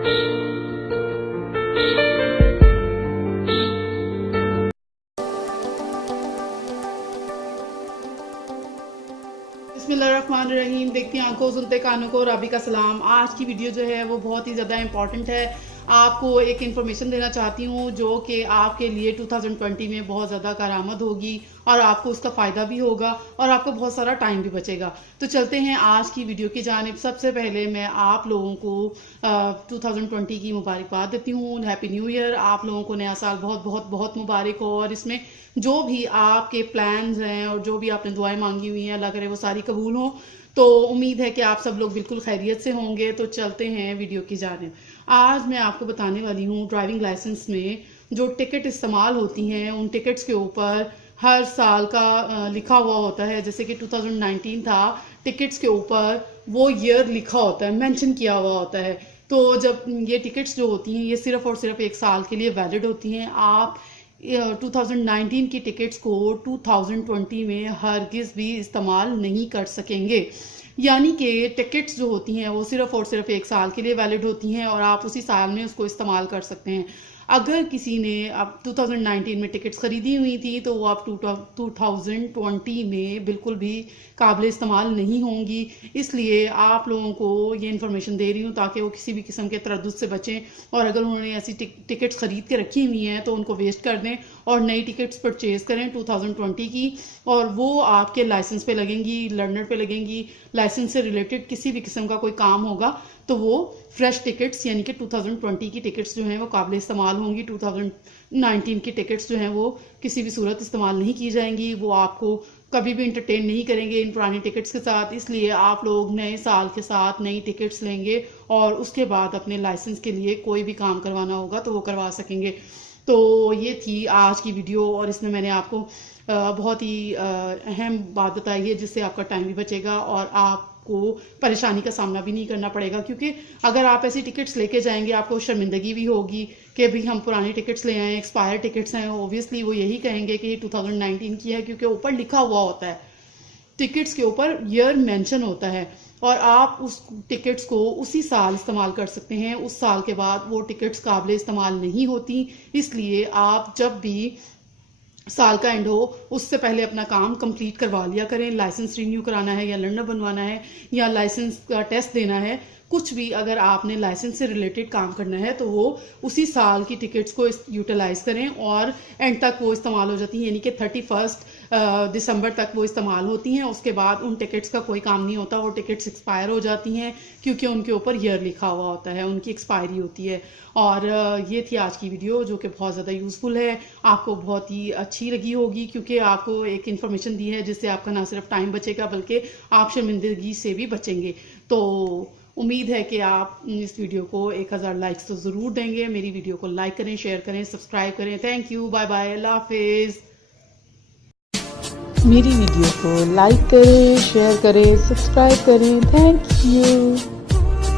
बिस्मिल्लाहिर्रहमानिर्रहीम। देखती हैं आंखों सुनते कानों को रबी का सलाम। आज की वीडियो जो है वो बहुत ही ज़्यादा इंपॉर्टेंट है। आपको एक इन्फॉर्मेशन देना चाहती हूँ जो कि आपके लिए 2020 में बहुत ज़्यादा कारआमद होगी और आपको उसका फ़ायदा भी होगा और आपको बहुत सारा टाइम भी बचेगा। तो चलते हैं आज की वीडियो की जानिब। सबसे पहले मैं आप लोगों को 2020 की मुबारकबाद देती हूँ। Happy new year. आप लोगों को नया साल बहुत बहुत बहुत मुबारक हो और इसमें जो भी आपके प्लान्स हैं और जो भी आपने दुआएं मांगी हुई हैं अल्लाह करे वो सारी कबूल हो। तो उम्मीद है कि आप सब लोग बिल्कुल खैरियत से होंगे। तो चलते हैं वीडियो की जानिब। आज मैं आपको बताने वाली हूँ ड्राइविंग लाइसेंस में जो टिकट इस्तेमाल होती हैं उन टिकट्स के ऊपर हर साल का लिखा हुआ होता है। जैसे कि 2019 था, टिकट्स के ऊपर वो ईयर लिखा होता है, मेंशन किया हुआ होता है। तो जब ये टिकट्स जो होती हैं ये सिर्फ और सिर्फ एक साल के लिए वैलिड होती हैं। आप 2019 की टिकट्स को 2020 में हरगिज़ भी इस्तेमाल नहीं कर सकेंगे। यानी कि टिकट्स जो होती हैं वो सिर्फ और सिर्फ एक साल के लिए वैलिड होती हैं और आप उसी साल में उसको इस्तेमाल कर सकते हैं। अगर किसी ने अब 2019 में टिकट्स ख़रीदी हुई थी तो वो आप 2020 में बिल्कुल भी काबिल इस्तेमाल नहीं होंगी। इसलिए आप लोगों को ये इन्फॉर्मेशन दे रही हूँ ताकि वो किसी भी किस्म के तरद्दुद से बचें और अगर उन्होंने ऐसी टिकट्स ख़रीद के रखी हुई हैं तो उनको वेस्ट कर दें और नई टिकट्स परचेज़ करें 2020 की। और वो आपके लाइसेंस पे लगेंगी, लर्नर पे लगेंगी। लाइसेंस से रिलेटेड किसी भी किस्म का कोई काम होगा तो वो फ्रेश टिकट्स यानी कि 2020 की टिकट्स जो हैं वो काबिल इस्तेमाल होंगी। 2019 की टिकट्स जो हैं वो किसी भी सूरत इस्तेमाल नहीं की जाएंगी। वो आपको कभी भी इंटरटेन नहीं करेंगे इन पुरानी टिकट्स के साथ। इसलिए आप लोग नए साल के साथ नई टिकट्स लेंगे और उसके बाद अपने लाइसेंस के लिए कोई भी काम करवाना होगा तो वो करवा सकेंगे। तो ये थी आज की वीडियो और इसमें मैंने आपको बहुत ही अहम बात बताई है जिससे आपका टाइम भी बचेगा और आपको परेशानी का सामना भी नहीं करना पड़ेगा। क्योंकि अगर आप ऐसी टिकट्स लेके जाएंगे आपको शर्मिंदगी भी होगी कि भाई हम पुरानी टिकट्स ले आए, एक्सपायर टिकट्स हैं। ओबियसली वो यही कहेंगे कि ये 2019 की है क्योंकि ऊपर लिखा हुआ होता है, टिकट्स के ऊपर ईयर मेंशन होता है और आप उस टिकट्स को उसी साल इस्तेमाल कर सकते हैं। उस साल के बाद वो टिकट्स काबिल इस्तेमाल नहीं होती। इसलिए आप जब भी साल का एंड हो उससे पहले अपना काम कंप्लीट करवा लिया करें। लाइसेंस रिन्यू कराना है या लर्नर बनवाना है या लाइसेंस का टेस्ट देना है, कुछ भी अगर आपने लाइसेंस से रिलेटेड काम करना है तो वो उसी साल की टिकट्स को यूटिलाइज करें और एंड तक वो इस्तेमाल हो जाती हैं। यानी कि 31 दिसंबर तक वो इस्तेमाल होती हैं। उसके बाद उन टिकट्स का कोई काम नहीं होता, वो टिकट्स एक्सपायर हो जाती हैं क्योंकि उनके ऊपर ईयर लिखा हुआ होता है, उनकी एक्सपायरी होती है। और ये थी आज की वीडियो जो कि बहुत ज़्यादा यूज़फुल है, आपको बहुत ही अच्छी लगी होगी क्योंकि आपको एक इन्फॉर्मेशन दी है जिससे आपका ना सिर्फ टाइम बचेगा बल्कि आप शर्मिंदगी से भी बचेंगे। तो उम्मीद है कि आप इस वीडियो को 1000 लाइक्स तो ज़रूर देंगे। मेरी वीडियो को लाइक करें, शेयर करें, सब्सक्राइब करें। थैंक यू, बाय बाय, अल्लाह हाफिज़। मेरी वीडियो को लाइक करें, शेयर करें, सब्सक्राइब करें। Thank you.